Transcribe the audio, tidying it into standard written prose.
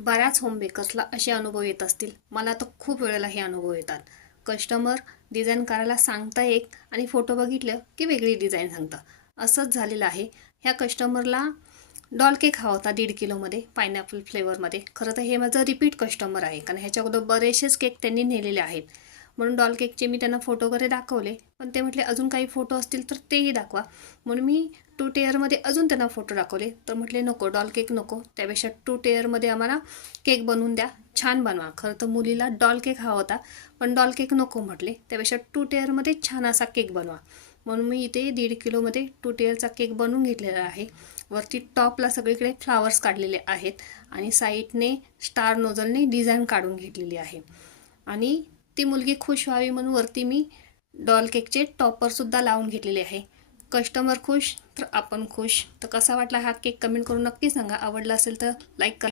बऱ्याच होम बेकर्सला असे अनुभव येत असतील. मला तर खूप वेळेला हे अनुभव येतात. कस्टमर डिझाईन करायला सांगता एक आणि फोटो बघितलं की वेगळी डिझाईन सांगतं. असंच झालेलं आहे. ह्या कस्टमरला डॉल केक हवा होता 1.5 किलोमध्ये पायनॅपल फ्लेवरमध्ये. खरं तर हे माझं रिपीट कस्टमर आहे, कारण ह्याच्या अगोदर बरेचसेच केक त्यांनी नेलेले आहेत. म्हणून डॉल केकचे मी त्यांना फोटो वगैरे दाखवले, पण ते म्हटले अजून काही फोटो असतील तर तेही दाखवा. म्हणून मी 2 टेअरमध्ये अजून त्यांना फोटो दाखवले, तर म्हटले नको, डॉल केक नको, त्यापेक्षा 2 टेअरमध्ये आम्हाला केक बनवून द्या, छान बनवा. खरं तर मुलीला डॉल केक हवा होता, पण डॉल केक नको म्हटले, त्यापेक्षा 2 टेअरमध्ये छान असा केक बनवा. म्हणून मी इथे 1.5 किलोमध्ये 2 टेअरचा केक बनवून घेतलेला आहे. वरती टॉपला सगळीकडे फ्लावर्स काढलेले आहेत आणि साईडने स्टार नोझलने डिझाईन काढून घेतलेली आहे. आणि ती मुलगी खुश व्हावी म्हणून वरती मी डॉल केकचे टॉपरसुद्धा लावून घेतलेले आहे. कस्टमर खुश तर आपण खुश. तर कसा वाटला हा केक कमेंट करून नक्की सांगा. आवडला असेल तर लाईक करा.